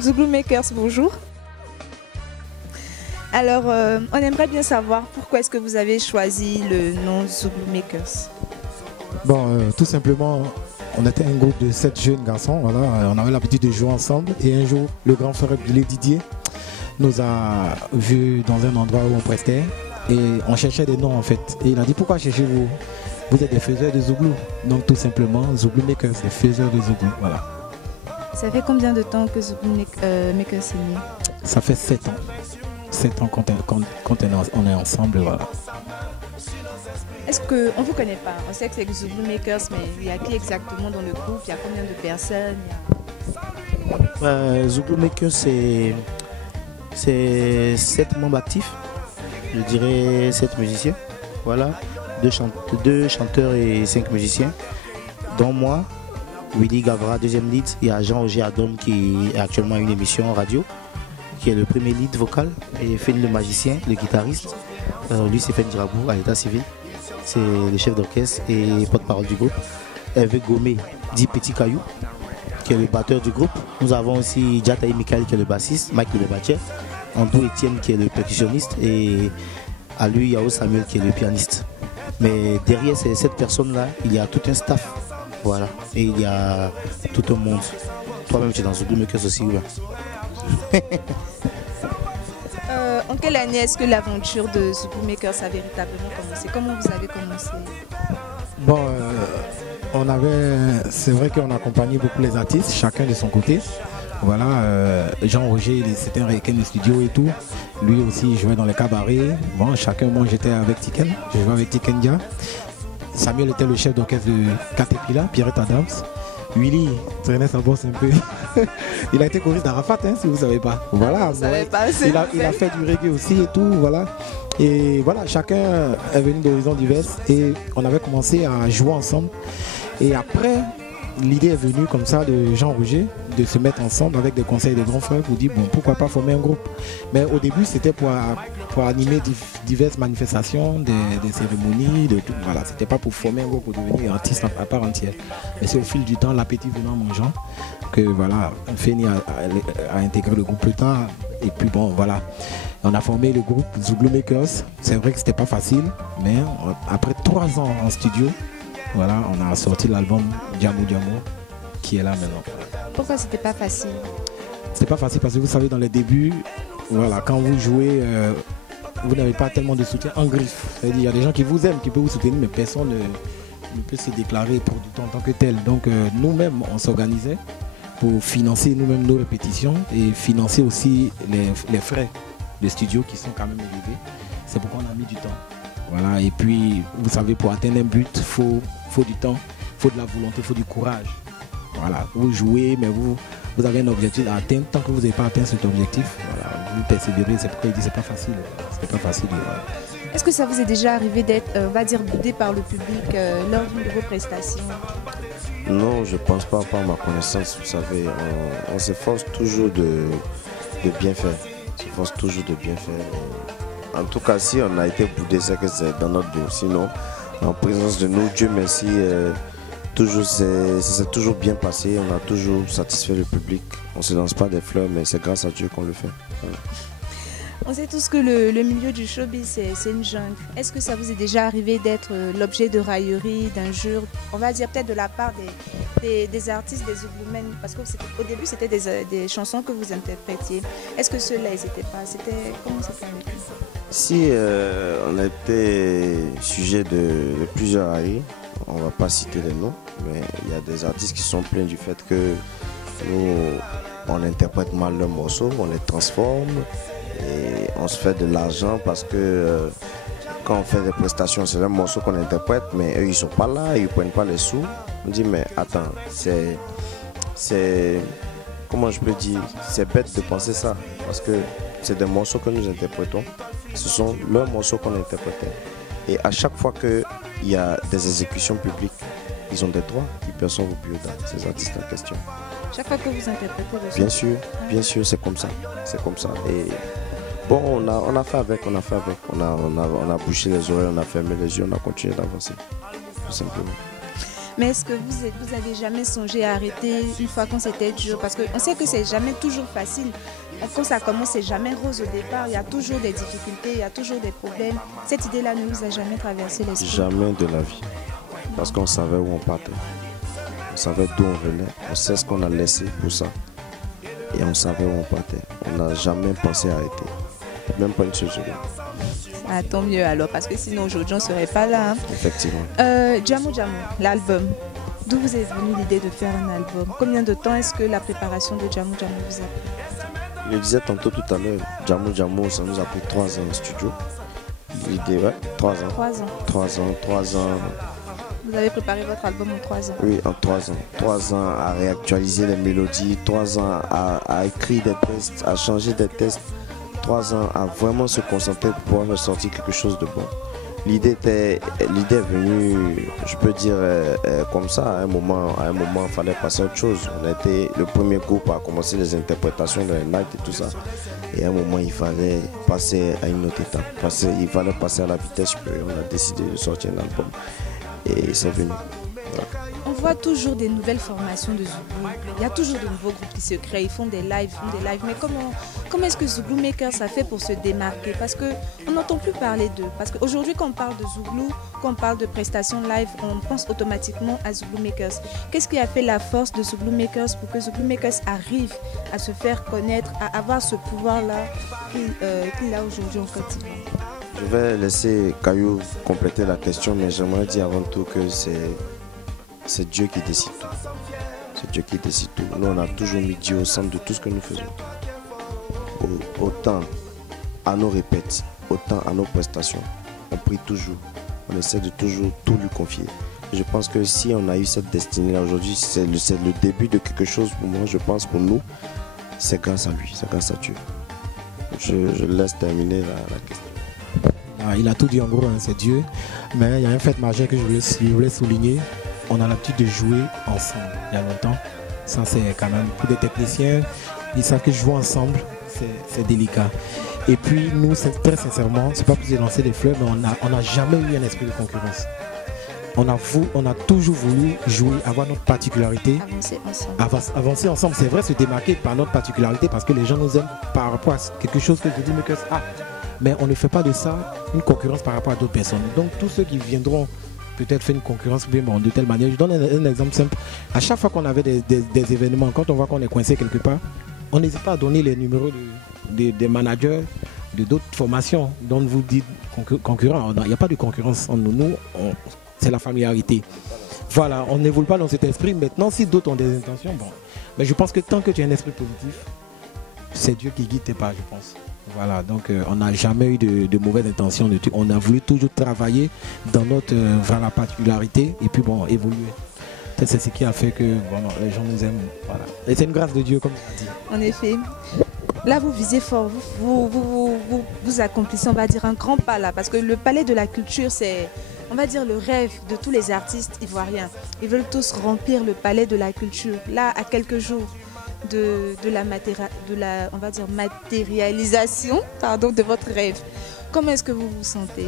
Zouglou Makers, bonjour. Alors, on aimerait bien savoir pourquoi est-ce que vous avez choisi le nom Zouglou Makers. Bon, tout simplement, on était un groupe de 7 jeunes garçons, voilà, on avait l'habitude de jouer ensemble et un jour, le grand frère Billy Didier nous a vus dans un endroit où on prestait et on cherchait des noms en fait. Et il a dit pourquoi cherchez-vous? Vous êtes des faiseurs de Zouglou. Donc tout simplement, Zouglou Makers, des faiseurs de Zouglou, voilà. Ça fait combien de temps que Zouglou Makers est né? Ça fait 7 ans. 7 ans quand on est ensemble, voilà. Est-ce qu'on ne vous connaît pas? On sait que c'est Zouglou Makers, mais il y a qui exactement dans le groupe? Il y a combien de personnes? Zouglou Makers, c'est 7 membres actifs. Je dirais 7 musiciens. Voilà. 2 chanteurs et 5 musiciens. Dont moi, Willy Gavra, deuxième lead. Il y a Jean-Roger Adom qui est actuellement à une émission en radio, qui est le premier lead vocal. Et Fen le magicien, le guitariste. Lui c'est Fen Dirabou à l'état civil. C'est le chef d'orchestre et porte-parole du groupe. Hervé Gomé, dit Petit Caillou, qui est le batteur du groupe. Nous avons aussi Djataï Michael qui est le bassiste, Mike le batteur, Andrew Etienne qui est le percussionniste et à lui Yao Samuel qui est le pianiste. Mais derrière ces 7 personnes-là, il y a tout un staff. Voilà. Et il y a tout un monde. Toi-même, tu es dans Zouglou Makers aussi, ouais. En quelle année est-ce que l'aventure de Zouglou Makers a véritablement commencé? Comment vous avez commencé? Bon, c'est vrai qu'on accompagnait beaucoup les artistes, chacun de son côté. Voilà, Jean-Roger, c'était un requin de studio et tout. Lui aussi, il jouait dans les cabarets. Bon, moi j'étais avec Tiken, je jouais avec Tiken Dia. Samuel était le chef d'orchestre de Caterpillar, Pierrette Adams. Willy traînait sa bosse un peu. Il a été choriste d'Arafat, hein, si vous ne savez pas. Voilà, il a fait du reggae aussi et tout, voilà. Et voilà, chacun est venu d'horizons divers et on avait commencé à jouer ensemble. Et après, l'idée est venue comme ça de Jean-Roger de se mettre ensemble avec des conseils de grands frères pour dire bon, pourquoi pas former un groupe. Mais au début c'était pour animer diverses manifestations, des cérémonies, de tout. Voilà, c'était pas pour former un groupe, pour devenir artiste à part entière. Mais c'est au fil du temps, l'appétit venant mangeant, que voilà, Féni a intégré le groupe plus tard. Et puis bon, voilà, on a formé le groupe Zouglou Makers. C'est vrai que c'était pas facile, mais après 3 ans en studio, voilà, on a sorti l'album Djamou Djamou qui est là maintenant. Pourquoi c'était pas facile? C'était pas facile parce que vous savez, dans les débuts, voilà, quand vous jouez, vous n'avez pas tellement de soutien en griffe. C'est-à-dire, il y a des gens qui vous aiment, qui peuvent vous soutenir, mais personne ne peut se déclarer producteur en tant que tel. Donc nous-mêmes, on s'organisait pour financer nous-mêmes nos répétitions et financer aussi les frais de studio qui sont quand même élevés. C'est pourquoi on a mis du temps. Voilà, et puis, vous savez, pour atteindre un but, il faut du temps, il faut de la volonté, il faut du courage. Voilà, vous jouez, mais vous avez un objectif à atteindre. Tant que vous n'avez pas atteint cet objectif, voilà, vous persévérez. C'est pourquoi il dit que c'est pas facile. C'est pas facile. Voilà. Est-ce que ça vous est déjà arrivé d'être, on va dire, boudé par le public lors d'une de vos prestations? Non, je pense pas, par ma connaissance. Vous savez, on s'efforce toujours de bien faire. On s'efforce toujours de bien faire. En tout cas, si on a été boudé, c'est que c'est dans notre dos. Sinon, en présence de nous, Dieu merci, ça s'est toujours bien passé. On a toujours satisfait le public. On ne se lance pas des fleurs, mais c'est grâce à Dieu qu'on le fait. Voilà. On sait tous que le milieu du showbiz, c'est une jungle. Est-ce que ça vous est déjà arrivé d'être l'objet de railleries, d'injures, on va dire peut-être de la part des artistes, des zougloumènes? Parce qu'au début, c'était des chansons que vous interprétiez. Est-ce que ceux-là, ils n'étaient pas? Comment c'était avec eux? Si on était sujet de plusieurs railleries, on ne va pas citer les noms, mais il y a des artistes qui sont plaints du fait que nous, on interprète mal leurs morceaux, on les transforme. Et on se fait de l'argent parce que quand on fait des prestations, c'est un morceau qu'on interprète, mais eux ils sont pas là, ils prennent pas les sous. On dit mais attends, c'est comment je peux dire, c'est bête de penser ça parce que c'est des morceaux que nous interprétons. Ce sont leurs morceaux qu'on interprète. Et à chaque fois qu'il y a des exécutions publiques, ils ont des droits qui perçoivent au bureau d'art, ces artistes en question. Chaque fois que vous interprétez le son. Bien sûr, c'est comme ça. C'est comme ça. Et bon, on a fait avec. On a bouché les oreilles, on a fermé les yeux, on a continué d'avancer. Tout simplement. Mais est-ce que vous avez jamais songé à arrêter une fois qu'on s'était dur? Parce qu'on sait que c'est jamais toujours facile. Quand ça commence, c'est jamais rose au départ. Il y a toujours des difficultés, il y a toujours des problèmes. Cette idée-là ne vous a jamais traversé l'esprit? Jamais de la vie. Parce qu'on savait où on partait. On savait d'où on venait. On sait ce qu'on a laissé pour ça. Et on savait où on partait. On n'a jamais pensé à arrêter. Même pas une seule seconde. Ah, tant mieux alors, parce que sinon aujourd'hui on ne serait pas là. Hein. Effectivement. Djamou Djamou, l'album. D'où vous est venue l'idée de faire un album? Combien de temps est-ce que la préparation de Djamou Djamou vous a pris? Je le disais tantôt tout à l'heure, Djamou Djamou, ça nous a pris 3 ans en studio. L'idée, ouais, 3 ans. 3 ans. Vous avez préparé votre album en 3 ans? Oui, en 3 ans. 3 ans à réactualiser les mélodies, 3 ans à écrire des textes, à changer des textes. 3 ans à vraiment se concentrer pour pouvoir me sortir quelque chose de bon. L'idée est venue, je peux dire, comme ça. À un moment, il fallait passer à autre chose. On a été le premier groupe à commencer les interprétations de la night et tout ça. Et à un moment, il fallait passer à une autre étape. Il fallait passer à la vitesse supérieure. On a décidé de sortir un album. Et c'est venu. Voilà. On voit toujours des nouvelles formations de Zouglou. Il y a toujours de nouveaux groupes qui se créent, ils font des lives. Mais comment est-ce que Zouglou Makers a fait pour se démarquer? Parce qu'on n'entend plus parler d'eux. Parce qu'aujourd'hui, quand on parle de Zouglou, quand on parle de prestations live, on pense automatiquement à Zouglou Makers. Qu'est-ce qui a fait la force de Zouglou Makers pour que Zouglou Makers arrive à se faire connaître, à avoir ce pouvoir-là qu'il a aujourd'hui en Côte d'Ivoire? Je vais laisser Kayou compléter la question, mais j'aimerais dire avant tout que c'est Dieu qui décide tout. C'est Dieu qui décide tout. Nous, on a toujours mis Dieu au centre de tout ce que nous faisons. Autant à nos répètes, autant à nos prestations. On prie toujours. On essaie de toujours tout lui confier. Je pense que si on a eu cette destinée-là aujourd'hui, c'est le début de quelque chose pour moi. Je pense pour nous, c'est grâce à lui, c'est grâce à Dieu. Je laisse terminer la question. Il a tout dit en gros, hein, c'est Dieu. Mais il y a un fait majeur que je voulais souligner. On a l'habitude de jouer ensemble il y a longtemps. Ça, c'est quand même pour des techniciens. Ils savent que jouer ensemble, c'est délicat. Et puis, nous, très sincèrement, c'est pas pour se lancer des fleurs, mais on n'a jamais eu un esprit de concurrence. On a toujours voulu jouer, avoir notre particularité. Avancer ensemble. C'est vrai, se démarquer par notre particularité parce que les gens nous aiment par rapport à quelque chose que je dis, mais que mais on ne fait pas de ça une concurrence par rapport à d'autres personnes. Donc tous ceux qui viendront peut-être faire une concurrence de telle manière. Je donne un exemple simple. À chaque fois qu'on avait des événements, quand on voit qu'on est coincé quelque part, on n'hésite pas à donner les numéros des managers de d'autres formations dont vous dites concurrents. Il n'y a pas de concurrence entre nous. C'est la familiarité. Voilà, on n'évolue pas dans cet esprit. Maintenant, si d'autres ont des intentions, bon. Mais je pense que tant que tu as un esprit positif, c'est Dieu qui guide tes pas, je pense. Voilà, donc on n'a jamais eu de mauvaises intentions. On a voulu toujours travailler dans notre particularité et puis bon, évoluer. C'est ce qui a fait que les gens nous aiment. Voilà. Et c'est une grâce de Dieu, comme tu dis. En effet. Là, vous visez fort. Vous accomplissez, on va dire, un grand pas là. Parce que le palais de la culture, c'est, on va dire, le rêve de tous les artistes ivoiriens. Ils veulent tous remplir le palais de la culture. Là, à quelques jours de la on va dire, matérialisation de votre rêve. Comment est-ce que vous vous sentez?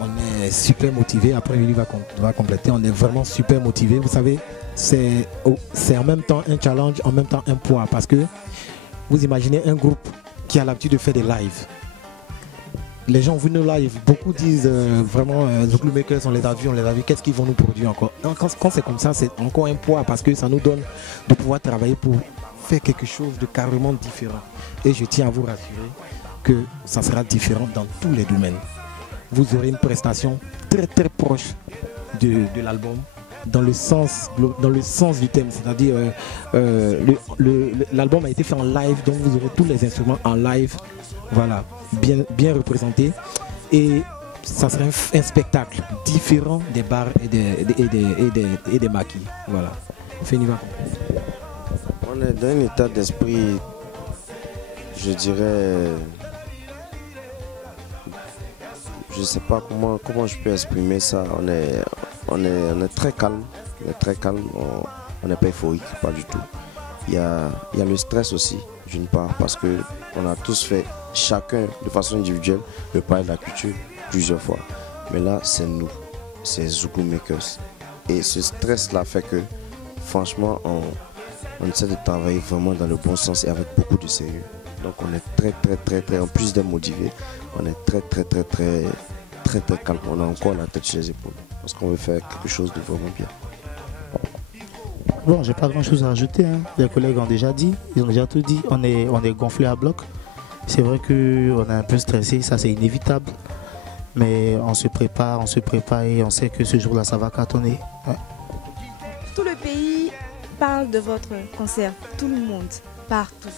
On est super motivé. Après, Willy va compléter. On est vraiment super motivé. Vous savez, c'est en même temps un challenge, en même temps un poids. Parce que vous imaginez un groupe qui a l'habitude de faire des lives. Les gens vu nos lives, beaucoup disent vraiment Zouglou Makers, on les a vus, qu'est-ce qu'ils vont nous produire encore? Quand c'est comme ça, c'est encore un poids parce que ça nous donne de pouvoir travailler pour faire quelque chose de carrément différent. Et je tiens à vous rassurer que ça sera différent dans tous les domaines. Vous aurez une prestation très très proche de l'album, dans le sens du thème, c'est-à-dire l'album a été fait en live, donc vous aurez tous les instruments en live. Voilà, bien représenté. Et ça serait un spectacle différent des bars et des maquis. Voilà. On est dans un état d'esprit Je dirais, je sais pas comment je peux exprimer ça. On est très calme, on est très calme, on n'est pas euphorique, pas du tout. Il y a le stress aussi, d'une part, parce que on a tous fait, chacun de façon individuelle, le palais de la culture plusieurs fois. Mais là, c'est nous, c'est Zougou Makers. Et ce stress-là fait que, franchement, on essaie de travailler vraiment dans le bon sens et avec beaucoup de sérieux. Donc on est très, en plus d'être motivé, on est très calme. On a encore la tête sur les épaules parce qu'on veut faire quelque chose de vraiment bien. Bon, j'ai pas grand chose à rajouter, hein. Les collègues ont déjà dit, ils ont déjà tout dit. On est gonflé à bloc. C'est vrai qu'on est un peu stressé, ça c'est inévitable. Mais on se prépare et on sait que ce jour-là ça va cartonner. Ouais. Tout le pays parle de votre concert, tout le monde, partout.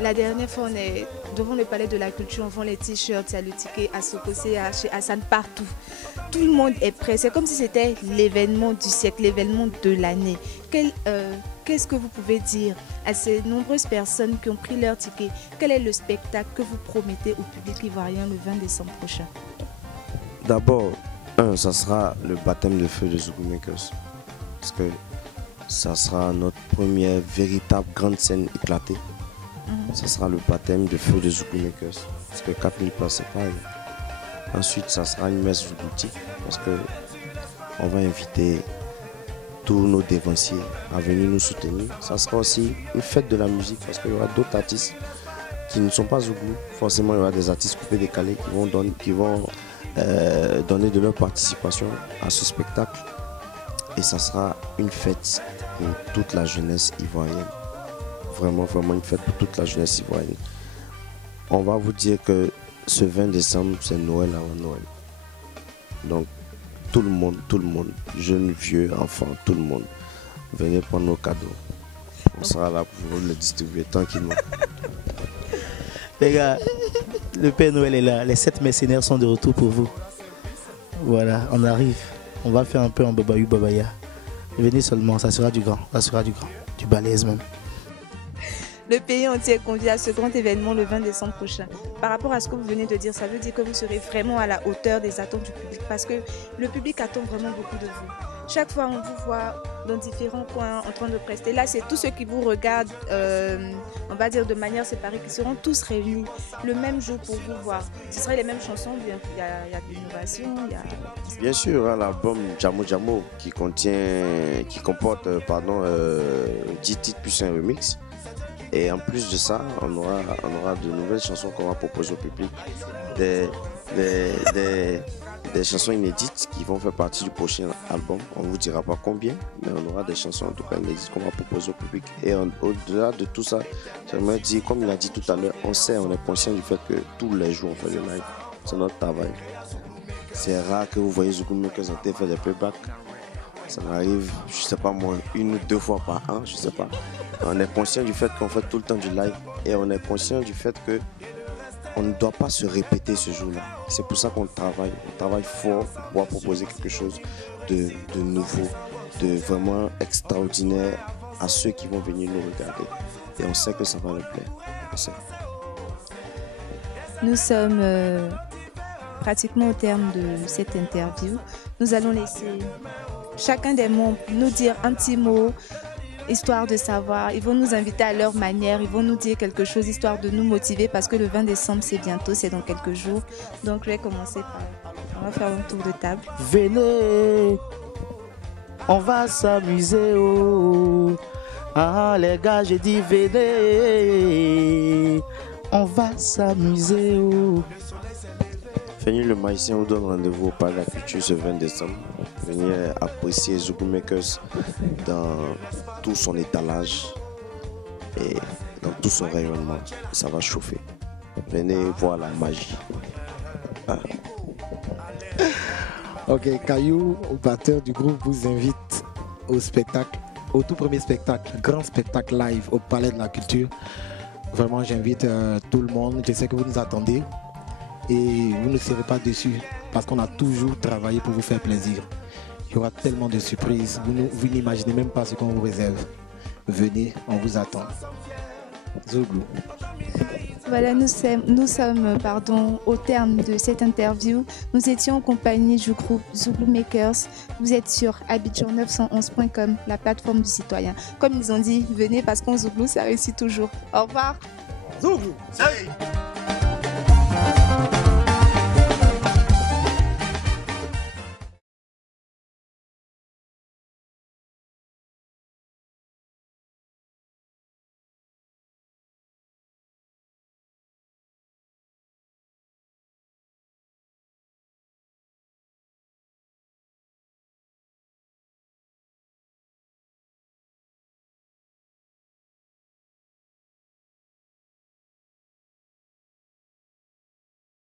La dernière fois, on est devant le palais de la culture, on vend les t-shirts, à le ticket, à Sokosé, à Hassan, partout. Tout le monde est prêt. C'est comme si c'était l'événement du siècle, l'événement de l'année. Qu'est-ce que vous pouvez dire à ces nombreuses personnes qui ont pris leur ticket? Quel est le spectacle que vous promettez au public ivoirien le 20 décembre prochain? D'abord, ça sera le baptême de feu de Zougou Makers. Parce que ça sera notre première véritable grande scène éclatée. Ça sera le baptême de feu de Zougou Makers. Parce que 4000 places, c'est pareil. Ensuite, ça sera une messe zougoutique. Parce que on va inviter tous nos dévanciers à venir nous soutenir. Ça sera aussi une fête de la musique. Parce qu'il y aura d'autres artistes qui ne sont pas Zougou. Forcément, il y aura des artistes coupés décalés qui vont donner de leur participation à ce spectacle. Et ça sera une fête pour toute la jeunesse ivoirienne. Vraiment une fête pour toute la jeunesse ivoirienne. On va vous dire que ce 20 décembre, c'est Noël avant Noël. Donc, tout le monde, jeunes, vieux, enfants, tout le monde, venez prendre nos cadeaux. On sera là pour le distribuer tranquillement. Les gars, le Père Noël est là. Les 7 mercenaires sont de retour pour vous. Voilà, on arrive. On va faire un peu en babayou babaya. Venez seulement, ça sera du grand, du balèze même. Le pays entier est convié à ce grand événement le 20 décembre prochain. Par rapport à ce que vous venez de dire, ça veut dire que vous serez vraiment à la hauteur des attentes du public parce que le public attend vraiment beaucoup de vous. Chaque fois, on vous voit dans différents coins en train de prester. Là, c'est tous ceux qui vous regardent, on va dire de manière séparée, qui seront tous réunis le même jour pour vous voir. Ce seraient les mêmes chansons, bien qu'il y a de l'innovation. Bien sûr, hein, l'album Jamo Jamo qui comporte 10 titres plus un remix. Et en plus de ça, on aura de nouvelles chansons qu'on va proposer au public, des chansons inédites qui vont faire partie du prochain album. On ne vous dira pas combien, mais on aura des chansons en tout cas inédites qu'on va proposer au public. Et au-delà de tout ça, j'aimerais dire, comme il a dit tout à l'heure, on est conscient du fait que tous les jours on fait des lives. C'est notre travail. C'est rare que vous voyez Zougou Makers faire des playbacks. Ça m'arrive, je sais pas moi, 1 ou 2 fois par an, je sais pas. On est conscient du fait qu'on fait tout le temps du live et on est conscient du fait que on ne doit pas se répéter ce jour-là. C'est pour ça qu'on travaille. On travaille fort pour pouvoir proposer quelque chose de nouveau, de vraiment extraordinaire à ceux qui vont venir nous regarder. Et on sait que ça va leur plaire. On sait. Nous sommes pratiquement au terme de cette interview. Nous allons laisser chacun des membres nous dire un petit mot, histoire de savoir. Ils vont nous inviter à leur manière, ils vont nous dire quelque chose, histoire de nous motiver, parce que le 20 décembre, c'est bientôt, c'est dans quelques jours. Donc, je vais commencer par... On va faire un tour de table. Venez, on va s'amuser. Oh. Ah, les gars, j'ai dit venez, on va s'amuser. Oh. Fanny le Maïsien vous donne rendez-vous au Palais de la Culture ce 20 décembre. Venez apprécier Zougou Makers dans tout son étalage et dans tout son rayonnement. Ça va chauffer. Venez voir la magie. Ah. Ok, Caillou, batteur du groupe, vous invite au spectacle, au tout premier spectacle, grand spectacle live au Palais de la Culture. Vraiment, j'invite tout le monde. Je sais que vous nous attendez. Et vous ne serez pas déçus parce qu'on a toujours travaillé pour vous faire plaisir. Il y aura tellement de surprises, vous n'imaginez même pas ce qu'on vous réserve. Venez, on vous attend. Zougou. Voilà, nous sommes au terme de cette interview. Nous étions en compagnie du groupe Zouglou Makers. Vous êtes sur abidjan911.com, la plateforme du citoyen. Comme ils ont dit, venez parce qu'en Zouglou, ça réussit toujours. Au revoir. Zouglou, ça y est.